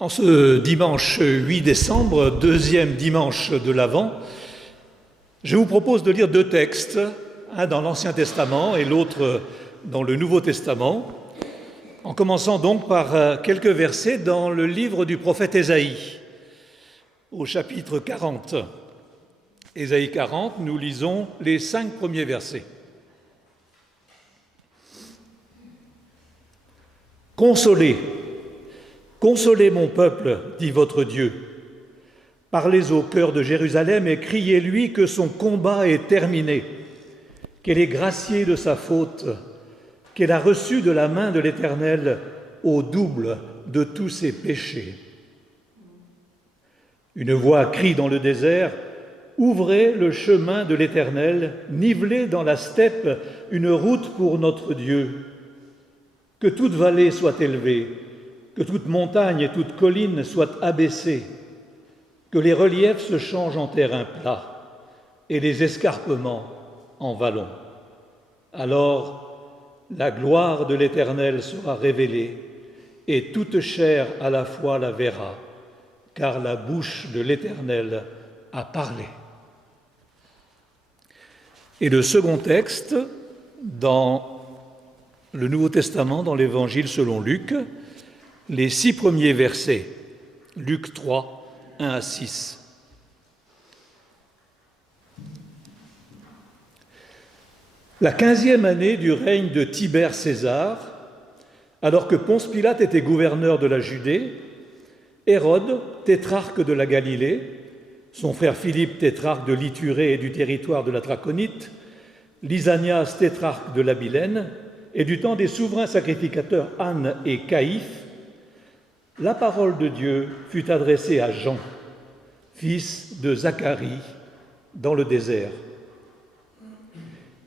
En ce dimanche 8 décembre, deuxième dimanche de l'Avent, je vous propose de lire deux textes, un dans l'Ancien Testament et l'autre dans le Nouveau Testament, en commençant donc par quelques versets dans le livre du prophète Ésaïe, au chapitre 40. Ésaïe 40, nous lisons les 5 premiers versets. Consolez, consolez mon peuple, dit votre Dieu. Parlez au cœur de Jérusalem et criez-lui que son combat est terminé, qu'elle est graciée de sa faute, qu'elle a reçu de la main de l'Éternel au double de tous ses péchés. Une voix crie dans le désert, ouvrez le chemin de l'Éternel, nivelez dans la steppe une route pour notre Dieu. Que toute vallée soit élevée, que toute montagne et toute colline soient abaissées, que les reliefs se changent en terrain plat et les escarpements en vallons. Alors, la gloire de l'Éternel sera révélée et toute chair à la fois la verra, car la bouche de l'Éternel a parlé. Et le second texte, dans le Nouveau Testament, dans l'Évangile selon Luc, les 6 premiers versets, Luc 3, 1 à 6. La 15e année du règne de Tibère César, alors que Ponce Pilate était gouverneur de la Judée, Hérode, tétrarque de la Galilée, son frère Philippe, tétrarque de l'Ithurée et du territoire de la Traconite, Lysanias, tétrarque de l'Abilène, et du temps des souverains sacrificateurs Anne et Caïphe, la parole de Dieu fut adressée à Jean, fils de Zacharie, dans le désert.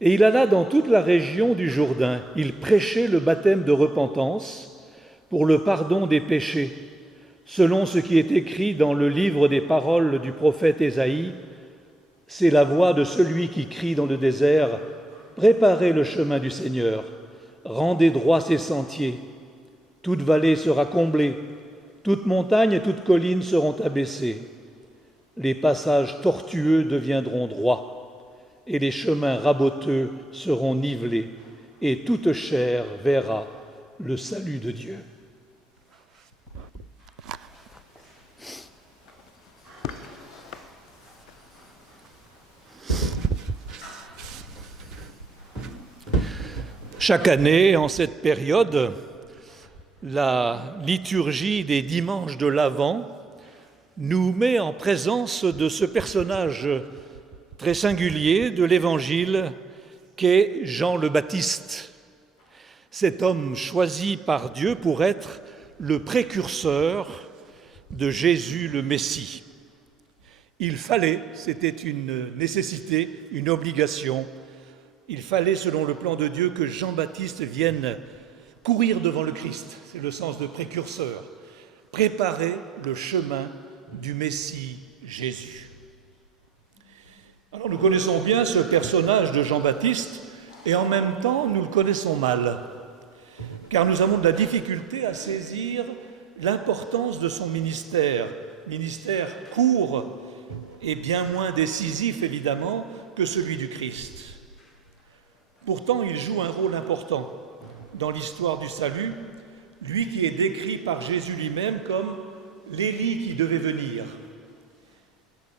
Et il alla dans toute la région du Jourdain. Il prêchait le baptême de repentance pour le pardon des péchés, selon ce qui est écrit dans le livre des paroles du prophète Ésaïe. C'est la voix de celui qui crie dans le désert, « Préparez le chemin du Seigneur, rendez droits ses sentiers. Toute vallée sera comblée, toute montagne et toute colline seront abaissées. Les passages tortueux deviendront droits, et les chemins raboteux seront nivelés, et toute chair verra le salut de Dieu. » Chaque année, en cette période, la liturgie des dimanches de l'Avent nous met en présence de ce personnage très singulier de l'Évangile qu'est Jean le Baptiste, cet homme choisi par Dieu pour être le précurseur de Jésus le Messie. Il fallait, c'était une nécessité, une obligation, il fallait, selon le plan de Dieu, que Jean-Baptiste vienne courir devant le Christ, c'est le sens de précurseur, préparer le chemin du Messie Jésus. Alors nous connaissons bien ce personnage de Jean-Baptiste et en même temps nous le connaissons mal, car nous avons de la difficulté à saisir l'importance de son ministère court et bien moins décisif évidemment que celui du Christ. Pourtant, il joue un rôle important dans l'histoire du salut, lui qui est décrit par Jésus lui-même comme l'Élie qui devait venir,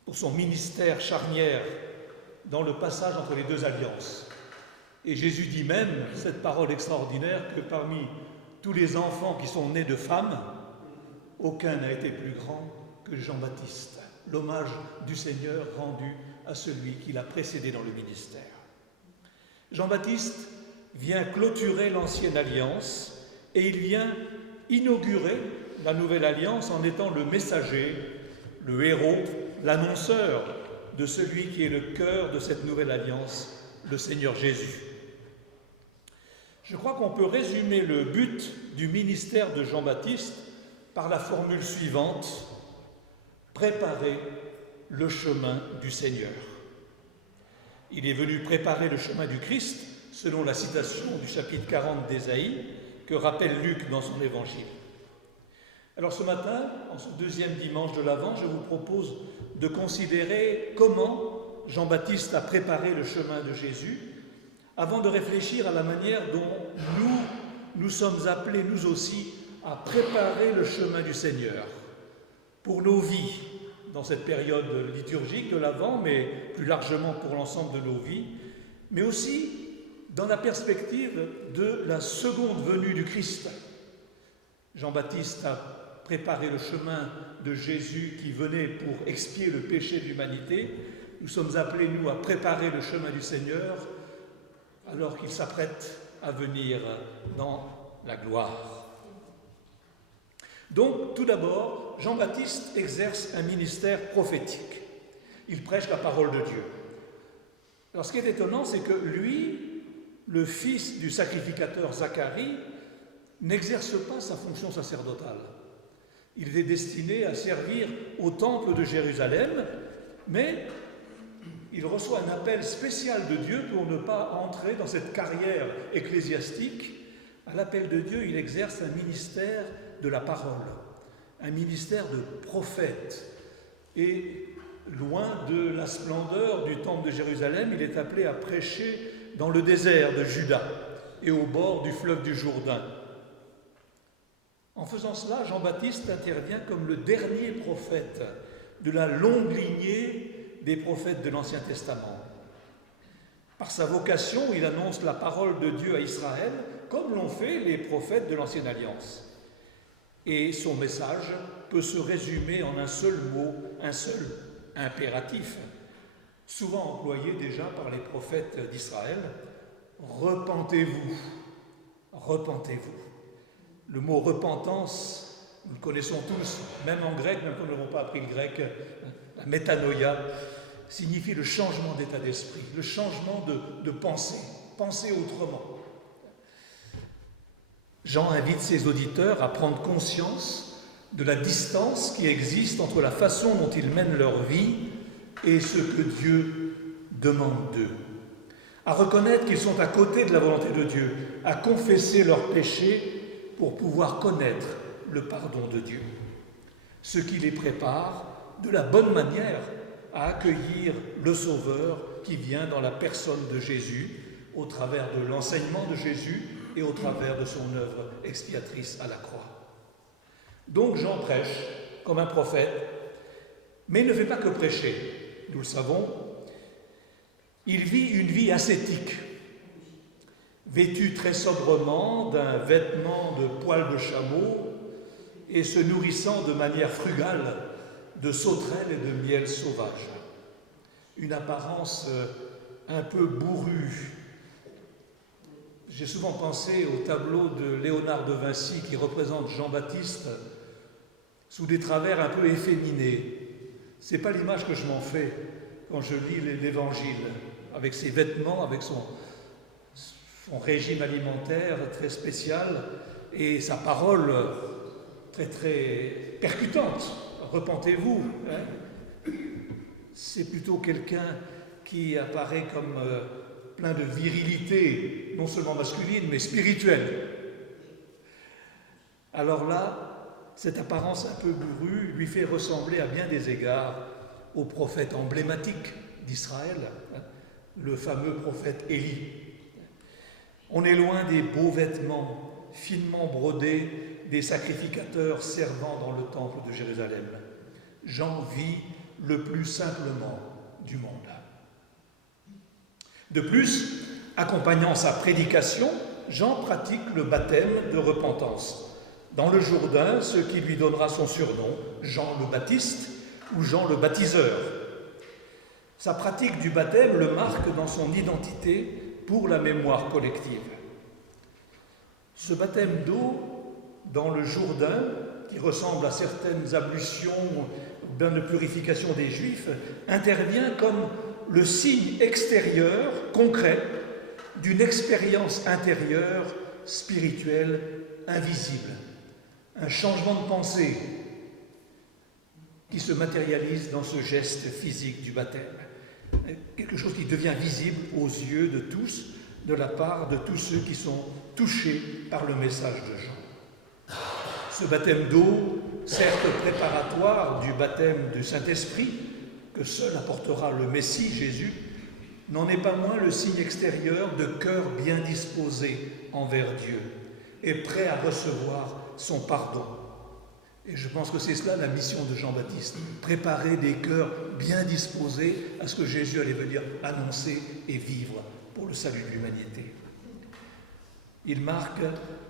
pour son ministère charnière dans le passage entre les deux alliances. Et Jésus dit même, cette parole extraordinaire, que parmi tous les enfants qui sont nés de femmes, aucun n'a été plus grand que Jean-Baptiste, l'hommage du Seigneur rendu à celui qui l'a précédé dans le ministère. Jean-Baptiste vient clôturer l'ancienne alliance et il vient inaugurer la nouvelle alliance en étant le messager, le héros, l'annonceur de celui qui est le cœur de cette nouvelle alliance, le Seigneur Jésus. Je crois qu'on peut résumer le but du ministère de Jean-Baptiste par la formule suivante: préparer le chemin du Seigneur. Il est venu préparer le chemin du Christ, selon la citation du chapitre 40 d'Ésaïe, que rappelle Luc dans son évangile. Alors ce matin, en ce deuxième dimanche de l'Avent, je vous propose de considérer comment Jean-Baptiste a préparé le chemin de Jésus, avant de réfléchir à la manière dont nous sommes appelés, nous aussi, à préparer le chemin du Seigneur pour nos vies, dans cette période liturgique de l'Avent, mais plus largement pour l'ensemble de nos vies, mais aussi dans la perspective de la seconde venue du Christ. Jean-Baptiste a préparé le chemin de Jésus qui venait pour expier le péché de l'humanité. Nous sommes appelés, nous, à préparer le chemin du Seigneur alors qu'il s'apprête à venir dans la gloire. Donc, tout d'abord, Jean-Baptiste exerce un ministère prophétique. Il prêche la parole de Dieu. Alors, ce qui est étonnant, c'est que lui, le fils du sacrificateur Zacharie, n'exerce pas sa fonction sacerdotale. Il est destiné à servir au temple de Jérusalem, mais il reçoit un appel spécial de Dieu pour ne pas entrer dans cette carrière ecclésiastique. À l'appel de Dieu, il exerce un ministère de la parole, un ministère de prophète. Et loin de la splendeur du temple de Jérusalem, il est appelé à prêcher dans le désert de Juda et au bord du fleuve du Jourdain. En faisant cela, Jean-Baptiste intervient comme le dernier prophète de la longue lignée des prophètes de l'Ancien Testament. Par sa vocation, il annonce la parole de Dieu à Israël, comme l'ont fait les prophètes de l'Ancienne Alliance. Et son message peut se résumer en un seul mot, un seul impératif, souvent employé déjà par les prophètes d'Israël: repentez-vous, repentez-vous. Le mot repentance, nous le connaissons tous, même en grec, même quand nous n'avons pas appris le grec, la métanoïa signifie le changement d'état d'esprit, le changement de pensée, penser autrement. Jean invite ses auditeurs à prendre conscience de la distance qui existe entre la façon dont ils mènent leur vie et ce que Dieu demande d'eux, à reconnaître qu'ils sont à côté de la volonté de Dieu, à confesser leurs péchés pour pouvoir connaître le pardon de Dieu, ce qui les prépare de la bonne manière à accueillir le Sauveur qui vient dans la personne de Jésus, au travers de l'enseignement de Jésus et au travers de son œuvre expiatrice à la croix. Donc Jean prêche comme un prophète, mais il ne fait pas que prêcher, nous le savons. Il vit une vie ascétique, vêtu très sobrement d'un vêtement de poil de chameau et se nourrissant de manière frugale de sauterelles et de miel sauvage. Une apparence un peu bourrue. J'ai souvent pensé au tableau de Léonard de Vinci qui représente Jean-Baptiste sous des travers un peu efféminés. Ce n'est pas l'image que je m'en fais quand je lis l'Évangile, avec ses vêtements, avec son régime alimentaire très spécial et sa parole très très percutante. Repentez-vous. C'est plutôt quelqu'un qui apparaît comme plein de virilité, non seulement masculine, mais spirituelle. Alors là, cette apparence un peu bourrue lui fait ressembler à bien des égards au prophète emblématique d'Israël, le fameux prophète Élie. On est loin des beaux vêtements finement brodés des sacrificateurs servant dans le temple de Jérusalem. Jean vit le plus simplement du monde. De plus, accompagnant sa prédication, Jean pratique le baptême de repentance dans le Jourdain, ce qui lui donnera son surnom, Jean le Baptiste ou Jean le Baptiseur. Sa pratique du baptême le marque dans son identité pour la mémoire collective. Ce baptême d'eau dans le Jourdain, qui ressemble à certaines ablutions ou bains de purification des Juifs, intervient comme le signe extérieur, concret, d'une expérience intérieure, spirituelle, invisible. Un changement de pensée qui se matérialise dans ce geste physique du baptême. Quelque chose qui devient visible aux yeux de tous, de la part de tous ceux qui sont touchés par le message de Jean. Ce baptême d'eau certes préparatoire du baptême du Saint-Esprit, que seul apportera le Messie, Jésus, n'en est pas moins le signe extérieur de cœur bien disposé envers Dieu et prêt à recevoir son pardon. Et je pense que c'est cela la mission de Jean-Baptiste, préparer des cœurs bien disposés à ce que Jésus allait venir annoncer et vivre pour le salut de l'humanité. Il marque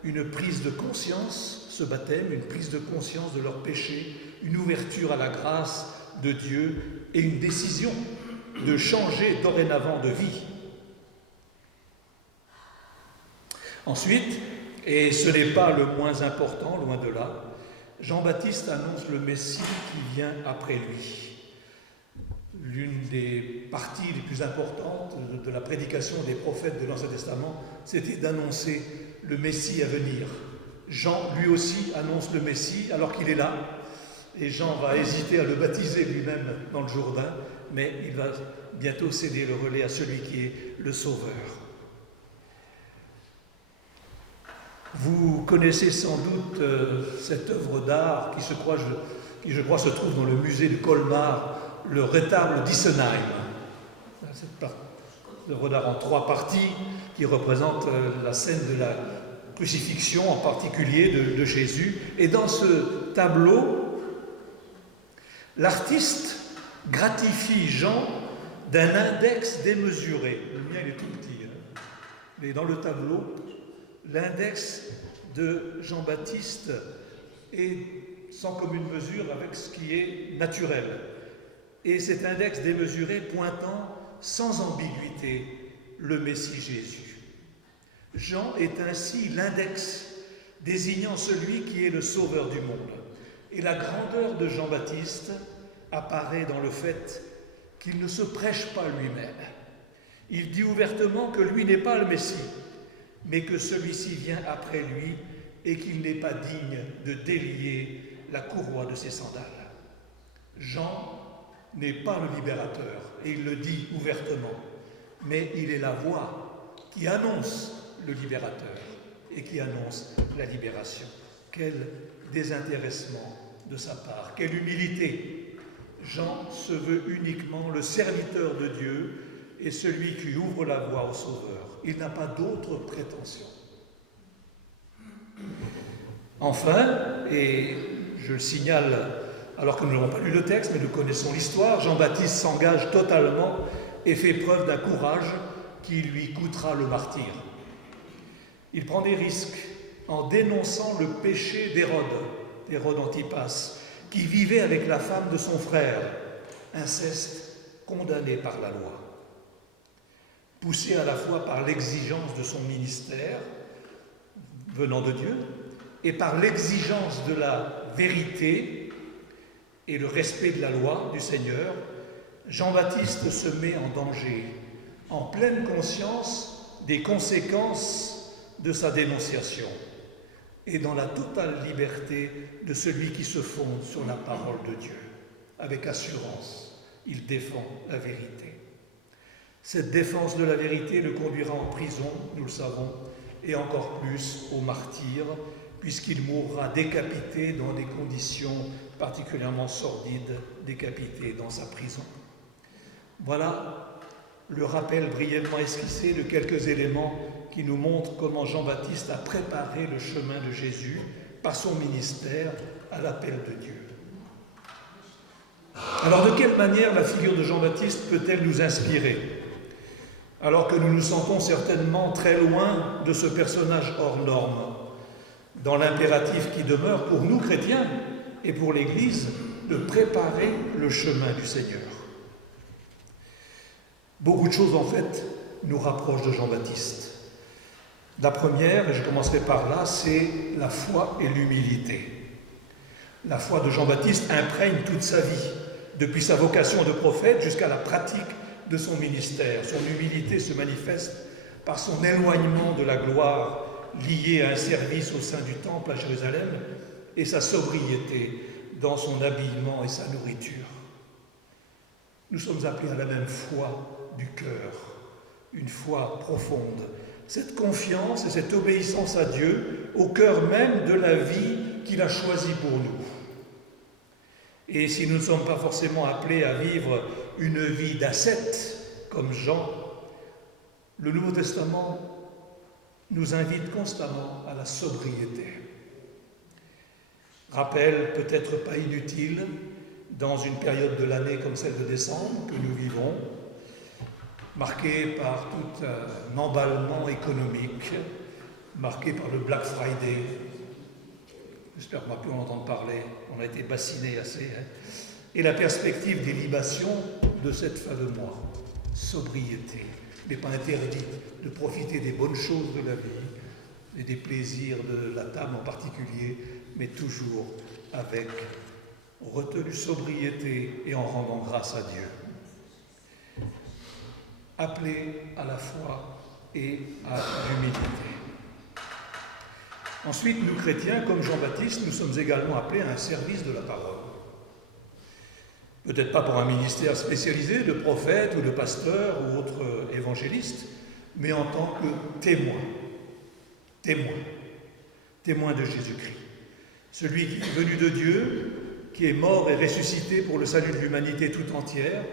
une prise de conscience, ce baptême, une prise de conscience de leurs péchés, une ouverture à la grâce de Dieu et une décision de changer dorénavant de vie. Ensuite, et ce n'est pas le moins important, loin de là, Jean-Baptiste annonce le Messie qui vient après lui. L'une des parties les plus importantes de la prédication des prophètes de l'Ancien Testament, c'était d'annoncer le Messie à venir. Jean, lui aussi, annonce le Messie alors qu'il est là. Et Jean va hésiter à le baptiser lui-même dans le Jourdain, mais il va bientôt céder le relais à celui qui est le Sauveur. Vous connaissez sans doute cette œuvre d'art qui, je crois, se trouve dans le musée de Colmar, le retable d'Issenheim. Cette œuvre d'art en 3 parties qui représente la scène de la crucifixion, en particulier de Jésus. Et dans ce tableau, l'artiste gratifie Jean d'un index démesuré. Le mien, il est tout petit, hein. Mais dans le tableau, l'index de Jean-Baptiste est sans commune mesure avec ce qui est naturel. Et cet index démesuré pointant sans ambiguïté le Messie Jésus. Jean est ainsi l'index désignant celui qui est le sauveur du monde. Et la grandeur de Jean-Baptiste apparaît dans le fait qu'il ne se prêche pas lui-même. Il dit ouvertement que lui n'est pas le Messie, mais que celui-ci vient après lui et qu'il n'est pas digne de délier la courroie de ses sandales. Jean n'est pas le libérateur, et il le dit ouvertement, mais il est la voix qui annonce le libérateur et qui annonce la libération. Quel désintéressement de sa part, quelle humilité! Jean se veut uniquement le serviteur de Dieu et celui qui ouvre la voie au Sauveur. Il n'a pas d'autre prétention. Enfin, et je le signale alors que nous n'avons pas lu le texte, mais nous connaissons l'histoire, Jean-Baptiste s'engage totalement et fait preuve d'un courage qui lui coûtera le martyre. Il prend des risques en dénonçant le péché d'Hérode Antipas, qui vivait avec la femme de son frère, inceste condamné par la loi. Poussé à la fois par l'exigence de son ministère, venant de Dieu, et par l'exigence de la vérité et le respect de la loi du Seigneur, Jean-Baptiste se met en danger, en pleine conscience des conséquences de sa dénonciation et dans la totale liberté de celui qui se fonde sur la parole de Dieu. Avec assurance, il défend la vérité. Cette défense de la vérité le conduira en prison, nous le savons, et encore plus au martyre, puisqu'il mourra décapité dans des conditions particulièrement sordides, décapité dans sa prison. Voilà le rappel brièvement esquissé de quelques éléments qui nous montrent comment Jean-Baptiste a préparé le chemin de Jésus par son ministère à l'appel de Dieu. Alors, de quelle manière la figure de Jean-Baptiste peut-elle nous inspirer, alors que nous nous sentons certainement très loin de ce personnage hors norme, dans l'impératif qui demeure pour nous chrétiens et pour l'Église de préparer le chemin du Seigneur. Beaucoup de choses, en fait, nous rapprochent de Jean-Baptiste. La première, et je commencerai par là, c'est la foi et l'humilité. La foi de Jean-Baptiste imprègne toute sa vie, depuis sa vocation de prophète jusqu'à la pratique de son ministère. Son humilité se manifeste par son éloignement de la gloire liée à un service au sein du temple à Jérusalem et sa sobriété dans son habillement et sa nourriture. Nous sommes appelés à la même foi du cœur, une foi profonde, cette confiance et cette obéissance à Dieu au cœur même de la vie qu'il a choisie pour nous. Et si nous ne sommes pas forcément appelés à vivre une vie d'ascète comme Jean, le Nouveau Testament nous invite constamment à la sobriété. Rappel peut-être pas inutile dans une période de l'année comme celle de décembre que nous vivons, marquée par tout un emballement économique, marquée par le Black Friday. J'espère qu'on va plus en entendre parler, on a été bassiné assez. Et la perspective des libations de cette fin de mois. Sobriété. Il n'est pas interdit de profiter des bonnes choses de la vie et des plaisirs de la table en particulier, mais toujours avec retenue, sobriété et en rendant grâce à Dieu. Appelé à la foi et à l'humilité. Ensuite, nous chrétiens, comme Jean-Baptiste, nous sommes également appelés à un service de la parole. Peut-être pas pour un ministère spécialisé de prophète ou de pasteur ou autre évangéliste, mais en tant que témoin de Jésus-Christ. Celui qui est venu de Dieu, qui est mort et ressuscité pour le salut de l'humanité tout entière,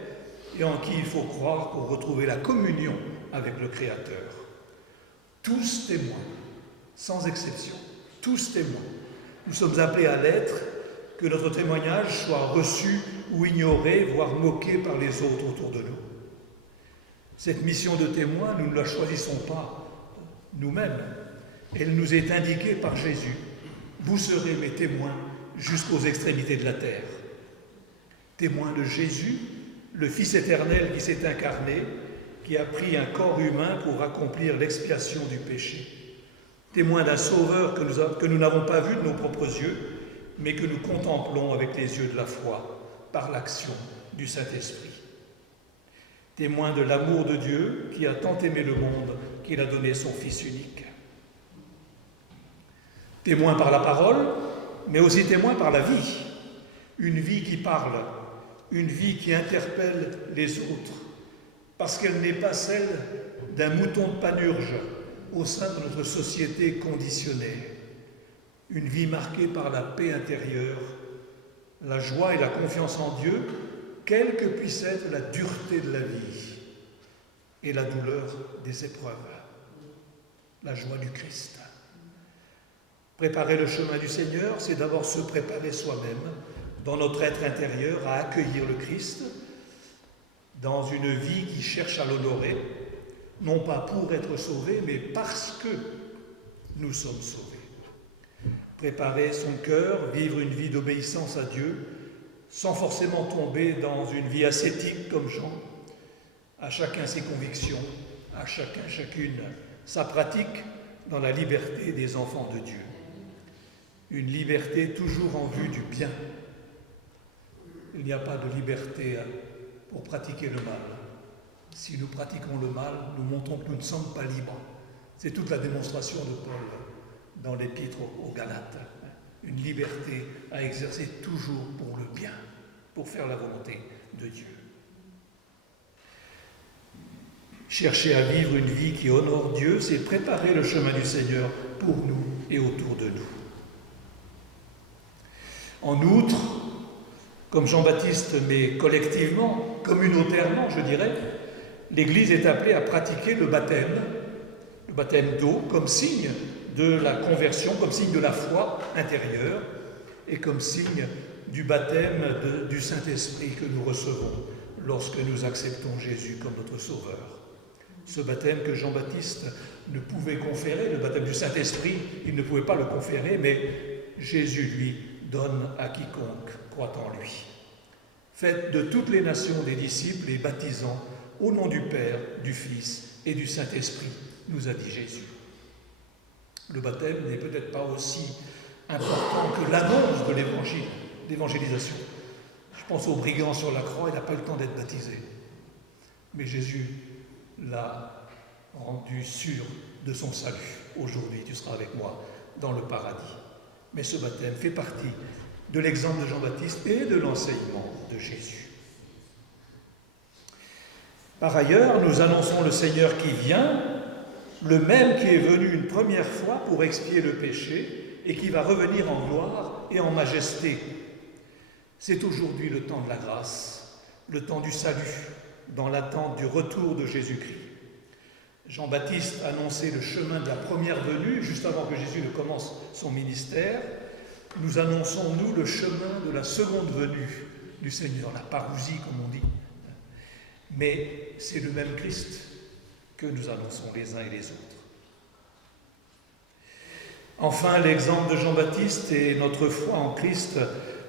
et en qui il faut croire pour retrouver la communion avec le Créateur. Tous témoins, sans exception, tous témoins. Nous sommes appelés à l'être, que notre témoignage soit reçu ou ignoré, voire moqué par les autres autour de nous. Cette mission de témoin, nous ne la choisissons pas nous-mêmes. Elle nous est indiquée par Jésus. Vous serez mes témoins jusqu'aux extrémités de la terre. Témoins de Jésus, le Fils éternel qui s'est incarné, qui a pris un corps humain pour accomplir l'expiation du péché. Témoins d'un Sauveur que nous n'avons pas vu de nos propres yeux, mais que nous contemplons avec les yeux de la foi, par l'action du Saint-Esprit. Témoins de l'amour de Dieu qui a tant aimé le monde qu'il a donné son Fils unique. Témoins par la parole, mais aussi témoins par la vie. Une vie qui parle, une vie qui interpelle les autres, parce qu'elle n'est pas celle d'un mouton de panurge au sein de notre société conditionnée. Une vie marquée par la paix intérieure, la joie et la confiance en Dieu, quelle que puisse être la dureté de la vie et la douleur des épreuves. La joie du Christ. Préparer le chemin du Seigneur, c'est d'abord se préparer soi-même, dans notre être intérieur, à accueillir le Christ, dans une vie qui cherche à l'honorer, non pas pour être sauvé, mais parce que nous sommes sauvés. Préparer son cœur, vivre une vie d'obéissance à Dieu, sans forcément tomber dans une vie ascétique comme Jean. À chacun ses convictions, à chacune sa pratique dans la liberté des enfants de Dieu. Une liberté toujours en vue du bien. Il n'y a pas de liberté pour pratiquer le mal. Si nous pratiquons le mal, nous montrons que nous ne sommes pas libres. C'est toute la démonstration de Paul dans l'épître aux Galates. Une liberté à exercer toujours pour le bien, pour faire la volonté de Dieu. Chercher à vivre une vie qui honore Dieu, c'est préparer le chemin du Seigneur pour nous et autour de nous. En outre, comme Jean-Baptiste, mais collectivement, communautairement, je dirais, l'Église est appelée à pratiquer le baptême d'eau, comme signe de la conversion, comme signe de la foi intérieure et comme signe du baptême du Saint-Esprit que nous recevons lorsque nous acceptons Jésus comme notre Sauveur. Ce baptême que Jean-Baptiste ne pouvait conférer, le baptême du Saint-Esprit, il ne pouvait pas le conférer, mais Jésus, lui, donne à quiconque croit en lui. Faites de toutes les nations des disciples et baptisant au nom du Père, du Fils et du Saint-Esprit, nous a dit Jésus. Le baptême n'est peut-être pas aussi important que l'annonce de l'évangile, l'évangélisation. Je pense au brigand sur la croix, il n'a pas eu le temps d'être baptisé. Mais Jésus l'a rendu sûr de son salut. Aujourd'hui, tu seras avec moi dans le paradis. Mais ce baptême fait partie de l'exemple de Jean-Baptiste et de l'enseignement de Jésus. Par ailleurs, nous annonçons le Seigneur qui vient, le même qui est venu une première fois pour expier le péché et qui va revenir en gloire et en majesté. C'est aujourd'hui le temps de la grâce, le temps du salut, dans l'attente du retour de Jésus-Christ. Jean-Baptiste annonçait le chemin de la première venue, juste avant que Jésus ne commence son ministère. Nous annonçons, nous, le chemin de la seconde venue du Seigneur, la parousie, comme on dit. Mais c'est le même Christ que nous annonçons les uns et les autres. Enfin, l'exemple de Jean-Baptiste et notre foi en Christ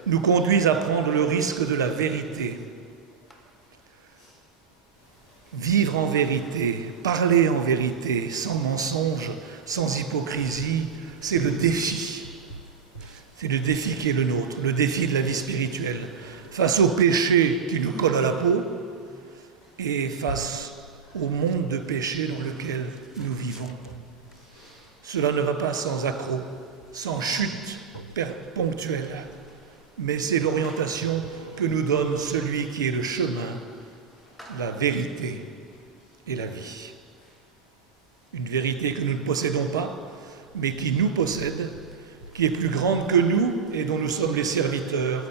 nous conduisent à prendre le risque de la vérité. Vivre en vérité, parler en vérité, sans mensonge, sans hypocrisie, c'est le défi. C'est le défi qui est le nôtre, le défi de la vie spirituelle, face au péché qui nous colle à la peau et face au monde de péché dans lequel nous vivons. Cela ne va pas sans accroc, sans chute ponctuelle, mais c'est l'orientation que nous donne celui qui est le chemin, la vérité et la vie. Une vérité que nous ne possédons pas, mais qui nous possède, qui est plus grande que nous et dont nous sommes les serviteurs,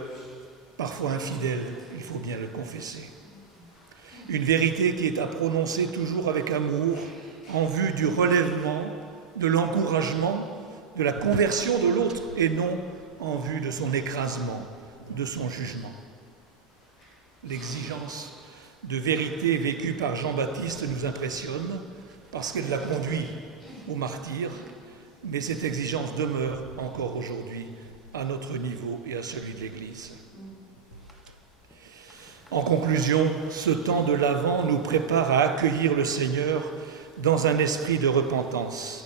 parfois infidèles, il faut bien le confesser. Une vérité qui est à prononcer toujours avec amour, en vue du relèvement, de l'encouragement, de la conversion de l'autre, et non en vue de son écrasement, de son jugement. L'exigence de vérité vécue par Jean-Baptiste nous impressionne, parce qu'elle l'a conduit au martyre, mais cette exigence demeure encore aujourd'hui à notre niveau et à celui de l'Église. En conclusion, ce temps de l'Avent nous prépare à accueillir le Seigneur dans un esprit de repentance,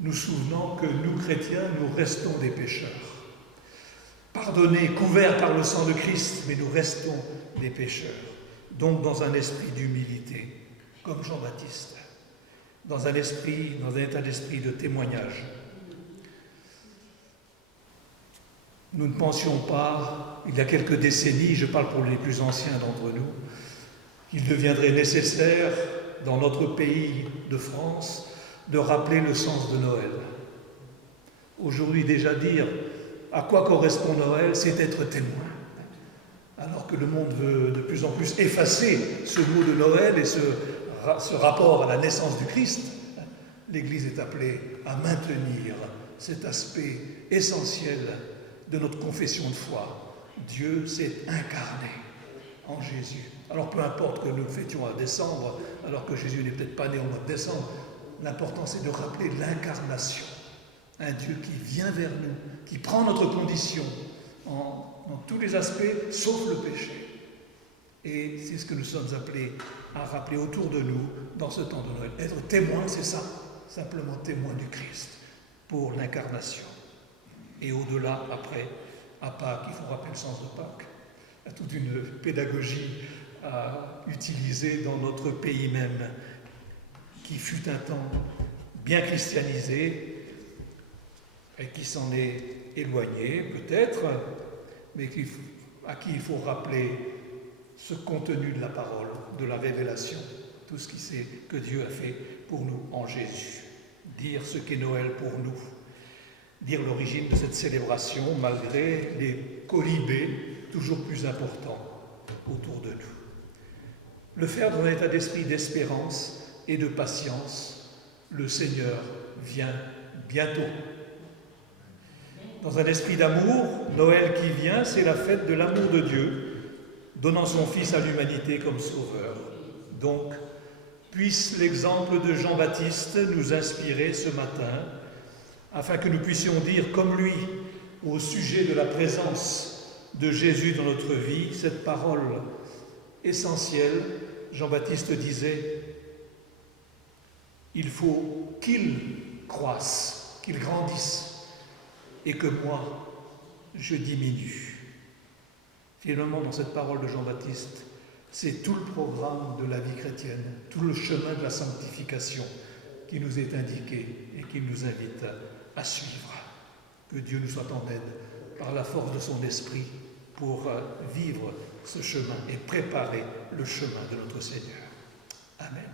nous souvenant que nous, chrétiens, nous restons des pécheurs. Pardonnés, couverts par le sang de Christ, mais nous restons des pécheurs. Donc dans un esprit d'humilité, comme Jean-Baptiste, dans un état d'esprit de témoignage. Nous ne pensions pas, il y a quelques décennies, je parle pour les plus anciens d'entre nous, qu'il deviendrait nécessaire, dans notre pays de France, de rappeler le sens de Noël. Aujourd'hui, déjà dire à quoi correspond Noël, c'est être témoin. Alors que le monde veut de plus en plus effacer ce mot de Noël et ce rapport à la naissance du Christ, l'Église est appelée à maintenir cet aspect essentiel de notre confession de foi. Dieu s'est incarné en Jésus. Alors peu importe que nous le fêtions en décembre, alors que Jésus n'est peut-être pas né au mois de décembre, l'important c'est de rappeler l'incarnation. Un Dieu qui vient vers nous, qui prend notre condition dans tous les aspects, sauf le péché. Et c'est ce que nous sommes appelés à rappeler autour de nous dans ce temps de Noël. Être témoin, c'est ça, simplement témoin du Christ pour l'incarnation. Et au-delà, après, à Pâques, il faut rappeler le sens de Pâques. Il y a toute une pédagogie à utiliser dans notre pays même, qui fut un temps bien christianisé et qui s'en est éloigné, peut-être, mais à qui il faut rappeler ce contenu de la parole, de la révélation, tout ce que Dieu a fait pour nous en Jésus. Dire ce qu'est Noël pour nous. Dire l'origine de cette célébration malgré les colibés toujours plus importants autour de nous. Le faire dans un état d'esprit d'espérance et de patience. Le Seigneur vient bientôt. Dans un esprit d'amour, Noël qui vient, c'est la fête de l'amour de Dieu, donnant son Fils à l'humanité comme sauveur. Donc, puisse l'exemple de Jean-Baptiste nous inspirer ce matin, afin que nous puissions dire comme lui, au sujet de la présence de Jésus dans notre vie, cette parole essentielle. Jean-Baptiste disait, il faut qu'il croisse, qu'il grandisse, et que moi, je diminue. Finalement, dans cette parole de Jean-Baptiste, c'est tout le programme de la vie chrétienne, tout le chemin de la sanctification qui nous est indiqué et qui nous invite à suivre. Que Dieu nous soit en aide par la force de son esprit pour vivre ce chemin et préparer le chemin de notre Seigneur. Amen.